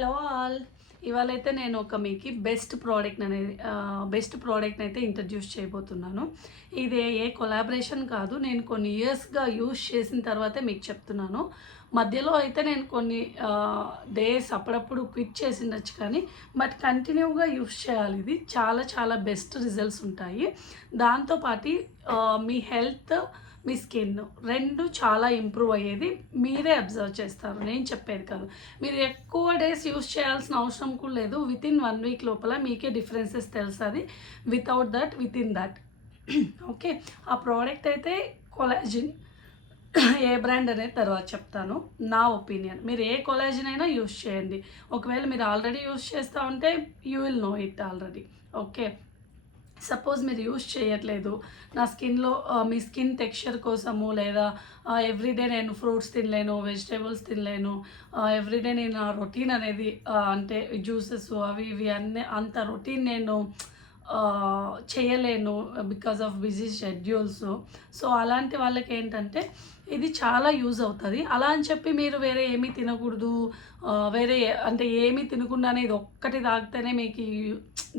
Hello all. ఇవాళైతే నేను మీకు best ప్రోడక్ట్ని అయితే ఇంట్రడ్యూస్ చేయబోతున్నాను. ఇది ఏ కొలాబరేషన్ కాదు, నేను కొన్ని ఇయర్స్గా యూస్ చేసిన తర్వాతే మీకు చెప్తున్నాను. మధ్యలో అయితే నేను కొన్ని డేస్ అప్పుడప్పుడు క్విట్ చేసిండొచ్చు, కానీ బట్ కంటిన్యూగా యూస్ చేయాలి. ఇది చాలా చాలా బెస్ట్ రిజల్ట్స్ ఉంటాయి. దాంతోపాటు మీ హెల్త్, మీ స్కిన్ రెండు చాలా ఇంప్రూవ్ అయ్యేది మీరే అబ్జర్వ్ చేస్తారు, నేను చెప్పేది కాదు. మీరు ఎక్కువ డేస్ యూస్ చేయాల్సిన అవసరం కూడా లేదు. వితిన్ 1 వీక్ లోపల మీకే డిఫరెన్సెస్ తెలుస్తుంది. With in that okay. ఆ ప్రోడక్ట్ అయితే కొలాజిన్. ఏ బ్రాండ్ అనేది తర్వాత చెప్తాను. నా ఒపీనియన్, మీరు ఏ కొలాజిన్ అయినా యూస్ చేయండి. ఒకవేళ మీరు ఆల్రెడీ యూస్ చేస్తూ ఉంటే you will know it already. Okay, suppose మీరు యూస్ చేయట్లేదు, నా స్కిన్లో మీ స్కిన్ టెక్స్చర్ కోసము, లేదా ఎవ్రీడే నేను ఫ్రూట్స్ తినలేను, వెజిటేబుల్స్ తినలేను, ఎవ్రీడే నేను ఆ రొటీన్ అనేది అంటే జ్యూసెస్ అవి ఇవి అన్నీ అంత రొటీన్ నేను చేయలేను because of busy schedules. So అలాంటి వాళ్ళకి ఏంటంటే ఇది చాలా యూజ్ అవుతుంది. అలా అని చెప్పి మీరు వేరే ఏమీ తినకూడదు, వేరే అంటే ఏమీ తినకుండానే ఇది ఒక్కటి తాగితేనే మీకు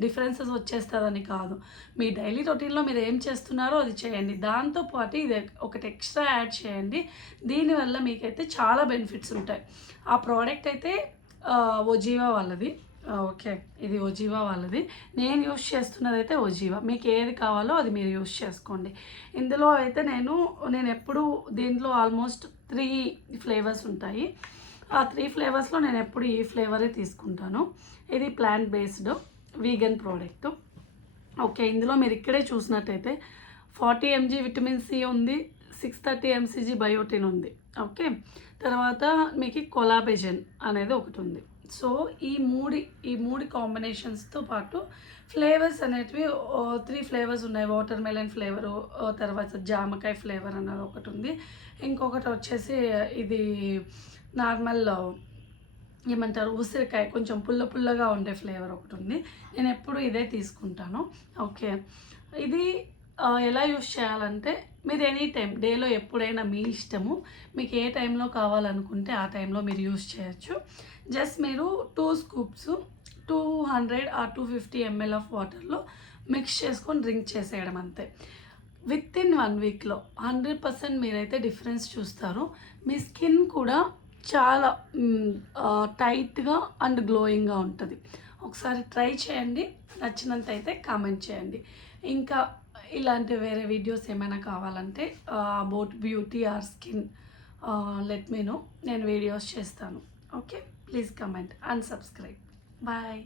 డిఫరెన్సెస్ వచ్చేస్తుందని కాదు. మీ డైలీ రొటీన్లో మీరు ఏం చేస్తున్నారో అది చేయండి. దాంతోపాటు ఇది ఒకటి ఎక్స్ట్రా యాడ్ చేయండి. దీనివల్ల మీకైతే చాలా బెనిఫిట్స్ ఉంటాయి. ఆ ప్రోడక్ట్ అయితే ఒజీవా వాళ్ళది. ఓకే, ఇది ఒజీవా వాళ్ళది. నేను యూస్ చేస్తున్నది అయితే ఒజీవా. మీకు ఏది కావాలో అది మీరు యూస్ చేసుకోండి. ఇందులో అయితే నేను ఎప్పుడు దీంట్లో ఆల్మోస్ట్ 3 ఫ్లేవర్స్ ఉంటాయి. ఆ 3 ఫ్లేవర్స్లో నేను ఎప్పుడు ఈ ఫ్లేవరే తీసుకుంటాను. ఇది plant based vegan product. Okay, ఇందులో మీరు ఇక్కడే చూసినట్టయితే 40 mg విటమిన్ సి ఉంది, 630 mcg బయోటిన్ ఉంది. ఓకే, తర్వాత మీకు కొలాబెజన్ అనేది ఒకటి ఉంది. సో ఈ మూడు కాంబినేషన్స్తో పాటు ఫ్లేవర్స్ అనేటివి 3 ఫ్లేవర్స్ ఉన్నాయి. వాటర్ మెలన్ ఫ్లేవరు, తర్వాత జామకాయ ఫ్లేవర్ అన్నది ఒకటి ఉంది. ఇంకొకటి వచ్చేసి ఇది నార్మల్ ఏమంటారు, ఉసిరికాయ, కొంచెం పుల్లగా ఉండే ఫ్లేవర్ ఒకటి ఉంది. నేను ఎప్పుడు ఇదే తీసుకుంటాను. ఓకే, ఇది ఎలా యూస్ చేయాలంటే మీరు ఎనీ టైం డేలో ఎప్పుడైనా మీ ఇష్టము, మీకు ఏ టైంలో కావాలనుకుంటే ఆ టైంలో మీరు యూస్ చేయొచ్చు. జస్ట్ మీరు 2 స్కూప్స్ 200 ఆర్ 250 ml ఆఫ్ వాటర్లో మిక్స్ చేసుకొని డ్రింక్ చేసేయడం అంతే. వితిన్ 1 వీక్లో 100% మీరైతే డిఫరెన్స్ చూస్తారు. మీ స్కిన్ కూడా చాలా టైట్గా అండ్ గ్లోయింగ్గా ఉంటుంది. ఒకసారి ట్రై చేయండి, నచ్చినంత అయితే కామెంట్ చేయండి. ఇంకా ఇలాంటి వేరే వీడియోస్ ఏమైనా కావాలంటే about beauty or skin let me know, నేను వీడియోస్ చేస్తాను. Okay, please comment and subscribe. Bye.